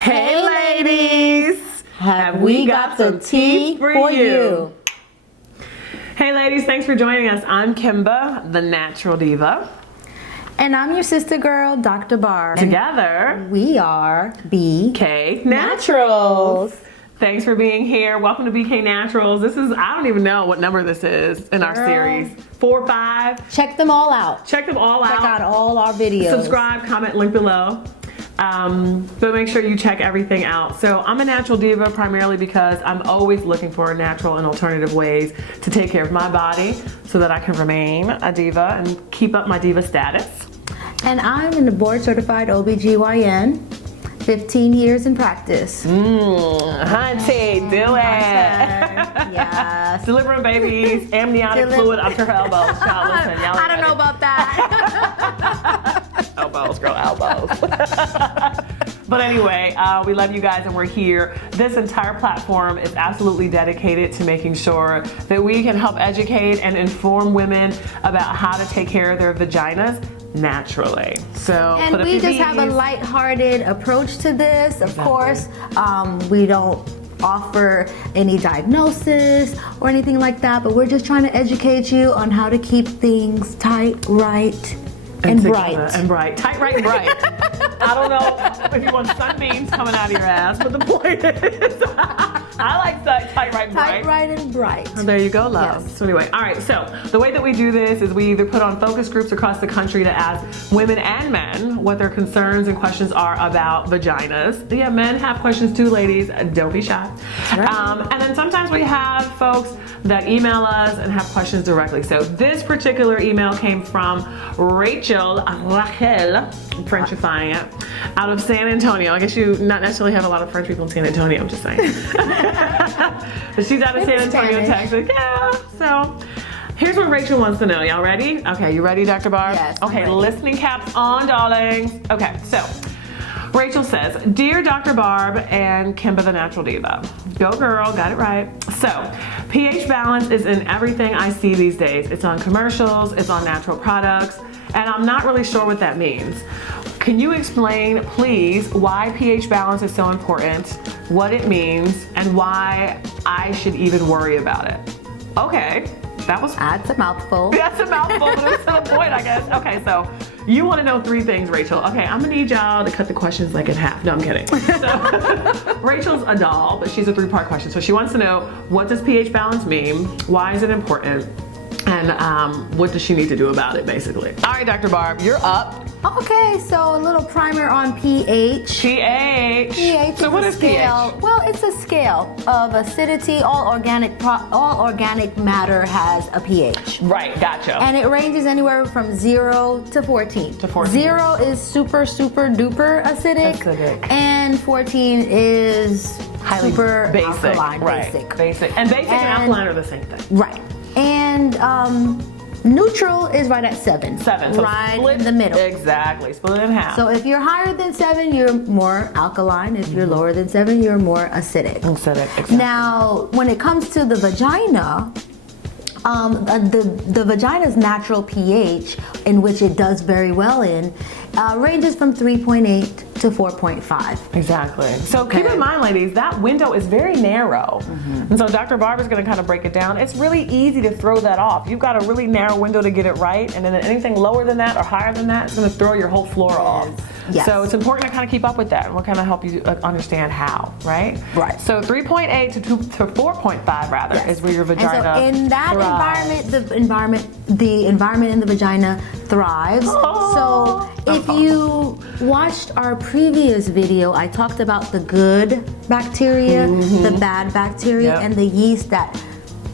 Hey ladies, Have we got some tea for you? Hey ladies, thanks for joining us. I'm Kimba, the natural diva. And I'm your sister girl, Dr. Barb. Together, We are BK Naturals. Thanks for being here. Welcome to BK Naturals. This is, I don't even know what number this is in our series. 4 or 5. Check them all out. Check them all out. Check out all our videos. Subscribe, comment, link below. But make sure you check everything out. So I'm a natural diva primarily because I'm always looking for natural and alternative ways to take care of my body so that I can remain a diva and keep up my diva status. And I'm a board certified OBGYN, 15 years in practice. Hunty, do it. Yes. Delivering babies, amniotic fluid up to her elbows. Y'all listen, y'all I don't know about that. Elbows, girl, elbows. But anyway, we love you guys and we're here. This entire platform is absolutely dedicated to making sure that we can help educate and inform women about how to take care of their vaginas naturally. So, And we just have a lighthearted approach to this. Of course, we don't offer any diagnosis or anything like that, but we're just trying to educate you on how to keep things tight, right, and bright. And bright. Tight, right, and bright. I don't know if you want sunbeams coming out of your ass, but the point is, I like tight, right, and bright. Tight, right, and bright. Oh, there you go, love. Yes. So anyway, all right, so the way that we do this is we either put on focus groups across the country to ask women and men what their concerns and questions are about vaginas. Yeah, men have questions too, ladies. Don't be shy. Right. And then sometimes we have folks that email us and have questions directly. So this particular email came from Rachel, I'm Frenchifying it, out of San Antonio. I guess you not necessarily have a lot of French people in San Antonio, I'm just saying. But she's out of San Antonio, Texas. Yeah. So here's what Rachel wants to know. Y'all ready? Okay, you ready, Dr. Barb? Yes. Okay, listening caps on, darlings. Okay, so Rachel says, Dear Dr. Barb and Kimba the Natural Diva. Go girl, got it right. So, pH balance is in everything I see these days. It's on commercials, it's on natural products, and I'm not really sure what that means. Can you explain, please, why pH balance is so important, what it means, and why I should even worry about it? Okay, That's a mouthful. That's a mouthful, but it's to the point, I guess. Okay, so you want to know 3 things, Rachel. Okay, I'm gonna need y'all to cut the questions like in half. No, I'm kidding. So, Rachel's a doll, but she's a 3-part question. So she wants to know, what does pH balance mean? Why is it important? And what does she need to do about it, basically? All right, Dr. Barb, you're up. Okay, so a little primer on pH. pH. pH So what is scale. pH? Well, it's a scale of acidity. All organic matter has a pH. Right, gotcha. And it ranges anywhere from 0 to 14. 0 is super duper acidic. And 14 is highly super basic. alkaline, Right. Basic. And basic and alkaline are the same thing. Right. And neutral is right at 7. 7. So right split in the middle. Exactly. Split it in half. So if you're higher than 7, you're more alkaline. If you're lower than 7, you're more acidic. Acidic, exactly. Now, when it comes to the vagina, the vagina's natural pH, in which it does very well in, ranges from 3.8 to 4.5. Exactly. So keep in mind, ladies, that window is very narrow. And so Dr. Barb is going to kind of break it down. It's really easy to throw that off. You've got a really narrow window to get it right, and then anything lower than that or higher than that is going to throw your whole floor off. Yes. So it's important to kind of keep up with that, and we'll kind of help you understand how, right? Right. So 3.8 to 4.5 rather is where your vagina And so in that thrives. the environment in the vagina thrives. So if you watched our previous video, I talked about the good bacteria, the bad bacteria, and the yeast that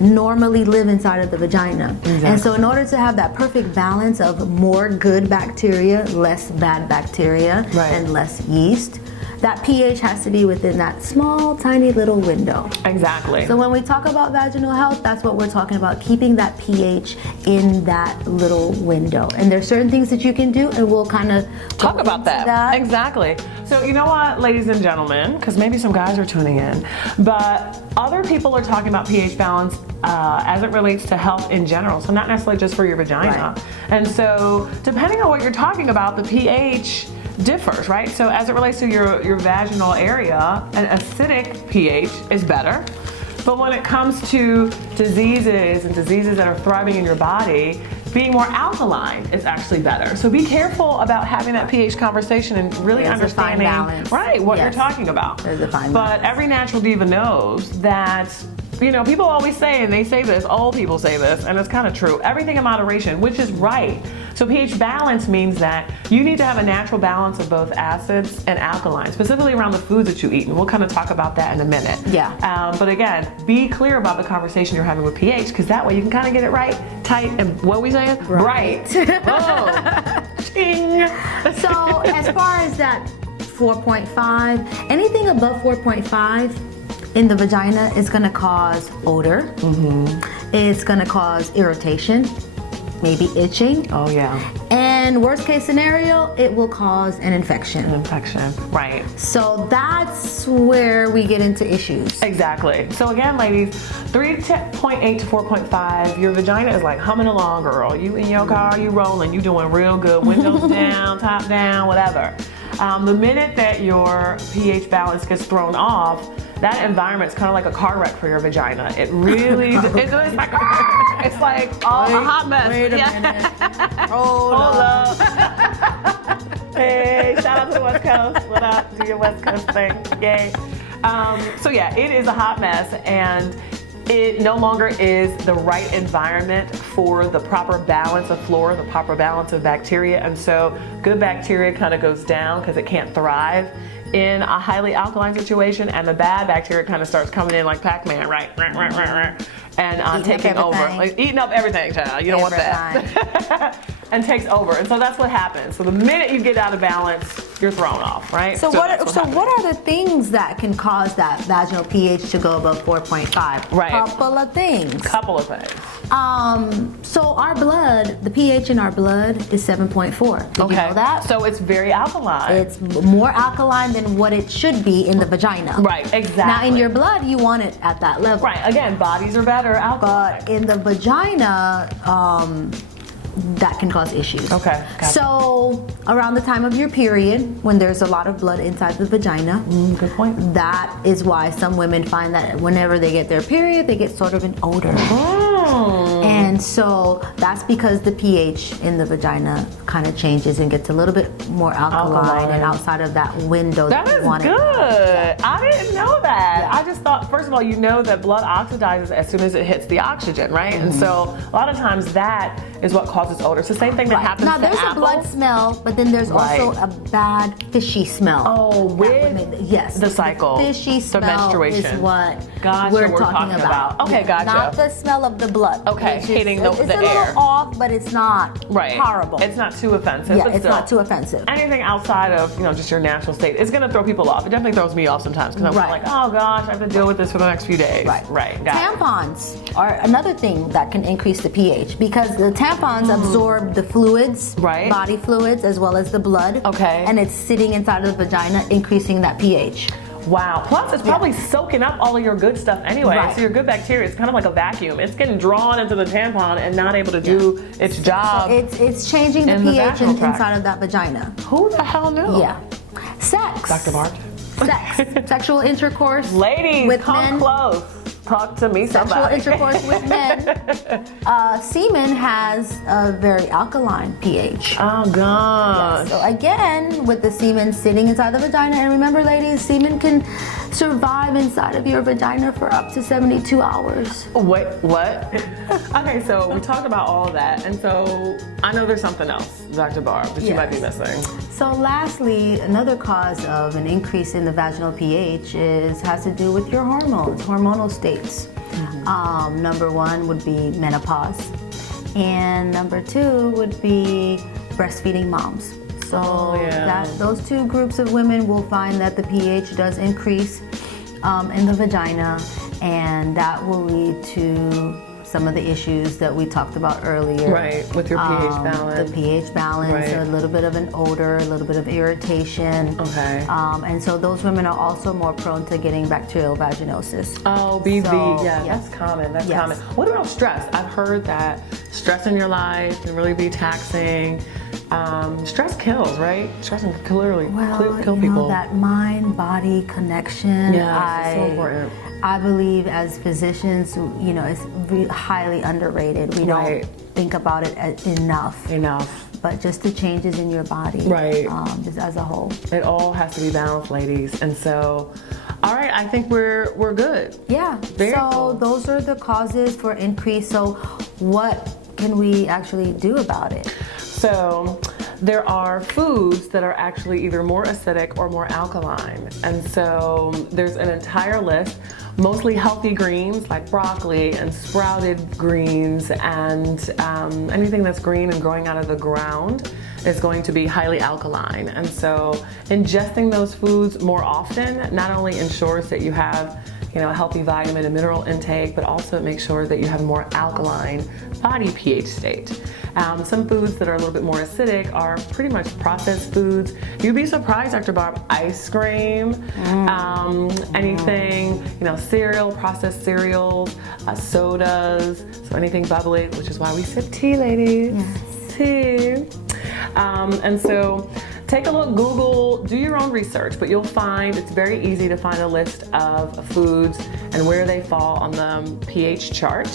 normally live inside of the vagina. Exactly. And so in order to have that perfect balance of more good bacteria, less bad bacteria, and less yeast, that pH has to be within that small, tiny little window. Exactly. So when we talk about vaginal health, that's what we're talking about, keeping that pH in that little window. And there's certain things that you can do, and we'll kind of talk about that. Exactly. So you know what, ladies and gentlemen, because maybe some guys are tuning in, but other people are talking about pH balance as it relates to health in general. So not necessarily just for your vagina. And so depending on what you're talking about, the pH differs, right? So as it relates to your vaginal area, an acidic pH is better. But when it comes to diseases and diseases that are thriving in your body, being more alkaline is actually better. So be careful about having that pH conversation and really understanding, right, what you're talking about. There's a fine But balance. every natural diva knows that, people always say, and they say this, old people say this, and it's kind of true, everything in moderation, which is right. So pH balance means that you need to have a natural balance of both acids and alkalines, specifically around the foods that you eat, and we'll kind of talk about that in a minute. Yeah. But again, be clear about the conversation you're having with pH, because that way you can kind of get it right, tight, and what are we saying? Bright. Oh. Ching. So as far as that 4.5, anything above 4.5 in the vagina is going to cause odor. It's going to cause irritation, maybe itching. Oh yeah. And worst case scenario, it will cause an infection. Right. So that's where we get into issues. Exactly. So again, ladies, 3.8 to 4.5, your vagina is like humming along, girl. You in your car, you rolling, you doing real good. Windows down, top down, whatever. The minute that your pH balance gets thrown off, that environment's kind of like a car wreck for your vagina. It really, it's like a hot mess. Wait a minute. Hold up. Hey, shout out to the West Coast. What up? Do your West Coast thing. Yay. So yeah, it is a hot mess, and it no longer is the right environment for the proper balance of flora, the proper balance of bacteria, and so good bacteria kind of goes down because it can't thrive in a highly alkaline situation, and the bad bacteria kind of starts coming in like Pac-Man, right? And taking over, like eating up everything, child. You don't want that. And takes over, and so that's what happens. So the minute you get out of balance, you're thrown off, right? So what are the things that can cause that vaginal pH to go above 4.5? Right. Couple of things. So our blood, the pH in our blood is 7.4. Did you know that? So it's very alkaline. It's more alkaline than what it should be in the vagina. Right, exactly. Now in your blood, you want it at that level. Right, again, bodies are better alkaline. But in the vagina, that can cause issues. Okay, gotcha. So around the time of your period, when there's a lot of blood inside the vagina, good point. That is why some women find that whenever they get their period, they get sort of an odor. And so that's because the pH in the vagina kind of changes and gets a little bit more alkaline. And outside of that window that you is want good. it. I didn't know that. I just thought, first of all, you know that blood oxidizes as soon as it hits the oxygen, right? And so a lot of times that is what causes odor. It's the same thing that happens now to there's apples. a blood smell, but then there's also a bad fishy smell. Oh, yes, the cycle, the fishy smell the menstruation is what gotcha, we're talking about. Okay, gotcha. Not the smell of the blood. Okay, hitting the it's air. It's a little off, but it's not horrible. It's not too offensive. Yeah, but it's still, not too offensive. Anything outside of just your natural state, it's gonna throw people off. It definitely throws me off sometimes because I'm like, oh gosh, I have to deal with this for the next few days. Right. Tampons are another thing that can increase the pH because the tampons absorb the fluids, body fluids, as well as the blood. Okay. And it's sitting inside of the vagina, increasing that pH. Wow. Plus, it's probably soaking up all of your good stuff anyway. So your good bacteria, it's kind of like a vacuum. It's getting drawn into the tampon and not able to do its job. So it's changing the pH inside of that vagina. Who the hell knew? Yeah. Sex. Dr. Barb. Sex. Sexual intercourse. Ladies, with come men. Close. Talk to me, somebody. Sexual intercourse with men. Semen has a very alkaline pH. Oh, gosh. Yes. So again, with the semen sitting inside the vagina, and remember, ladies, semen can survive inside of your vagina for up to 72 hours. Wait, what? Okay, so we talked about all of that, and so I know there's something else, Dr. Barb, that you might be missing. So lastly, another cause of an increase in the vaginal pH has to do with your hormones, hormonal states. Number one would be menopause, and number two would be breastfeeding moms. So those two groups of women will find that the pH does increase in the vagina, and that will lead to some of the issues that we talked about earlier. Right, with your pH balance. The pH balance, a little bit of an odor, a little bit of irritation. Okay. And so those women are also more prone to getting bacterial vaginosis. Oh, BV, that's common, that's common. What about stress? I've heard that stress in your life can really be taxing. stress kills, right? Stress can clearly kill you people. know, that mind-body connection. Yeah, it's so important. I believe as physicians, you know, it's highly underrated. We don't think about it enough. But just the changes in your body, just as a whole. It all has to be balanced, ladies. And so, all right, I think we're good. Yeah. Very so cool. Those are the causes for increase. So what can we actually do about it? So there are foods that are actually either more acidic or more alkaline. And so there's an entire list, mostly healthy greens like broccoli and sprouted greens, and anything that's green and growing out of the ground is going to be highly alkaline. And so ingesting those foods more often not only ensures that you have, you know, a healthy vitamin and mineral intake, but also it makes sure that you have a more alkaline body pH state. Some foods that are a little bit more acidic are pretty much processed foods. You'd be surprised, Dr. Barb, ice cream, anything, you know, cereal, processed cereals, sodas, so anything bubbly, which is why we sip tea, ladies. Yes. Tea. And so take a look, Google, do your own research, but you'll find it's very easy to find a list of foods and where they fall on the pH chart.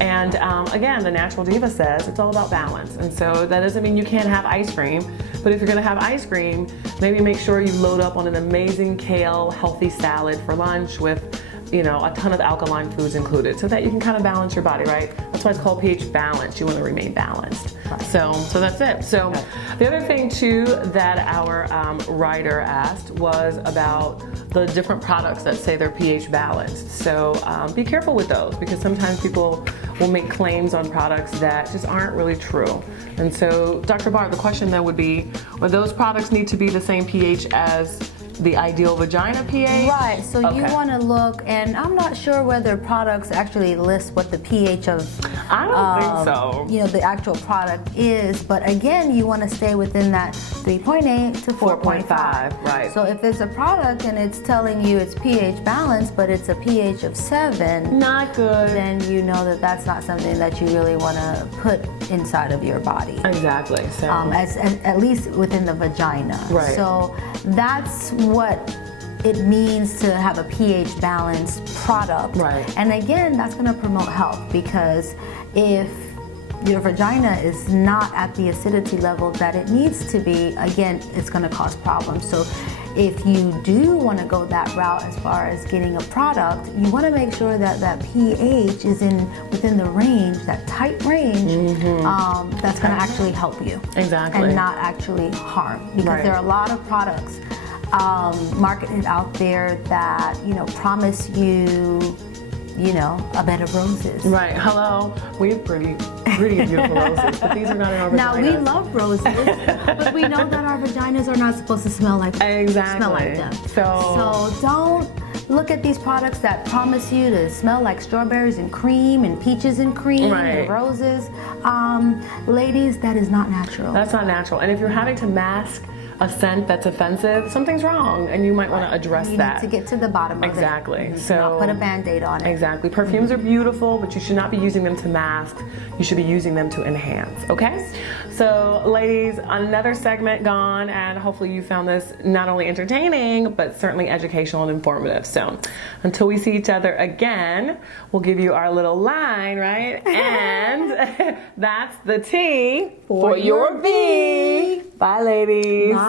And again, the Natural Diva says it's all about balance. And so that doesn't mean you can't have ice cream, but if you're gonna have ice cream, maybe make sure you load up on an amazing kale healthy salad for lunch with, you know, a ton of alkaline foods included, so that you can kind of balance your body, right? That's why it's called pH balance. You want to remain balanced. So that's it. So the other thing too that our writer asked was about the different products that say they're pH balanced. So be careful with those, because sometimes people will make claims on products that just aren't really true. And so, Dr. Barb, the question then would be, would those products need to be the same pH as the ideal vagina pH? Right, so you want to look, and I'm not sure whether products actually list what the pH of I don't think so. You know, the actual product is, but again, you want to stay within that 3.8 to 4.5. Right. So if it's a product and it's telling you it's pH balanced, but it's a pH of 7, not good, then you know that that's not something that you really want to put inside of your body. Exactly. So at least within the vagina. Right. So that's what it means to have a pH balanced product. Right. And again, that's going to promote health, because if your vagina is not at the acidity level that it needs to be, again, it's going to cause problems. So if you do want to go that route as far as getting a product, you want to make sure that that pH is within the range, that tight range, that's going to actually help you. Exactly. And not actually harm. Because there are a lot of products marketed out there that, you know, promise you, you know, a bed of roses. Right. Hello. We have pretty beautiful roses, but these are not in our vaginas. Now we love roses, but we know that our vaginas are not supposed to smell like them. So don't look at these products that promise you to smell like strawberries and cream and peaches and cream and roses. Ladies, that is not natural. That's not natural. And if you're having to mask a scent that's offensive, something's wrong, and you might want to address that. You need to get to the bottom of it. Exactly. So not put a Band-Aid on it. Exactly. Perfumes are beautiful, but you should not be using them to mask. You should be using them to enhance. Okay? So, ladies, another segment gone, and hopefully you found this not only entertaining, but certainly educational and informative. So, until we see each other again, we'll give you our little line, right? And that's the T for your V. Bye, ladies. Bye.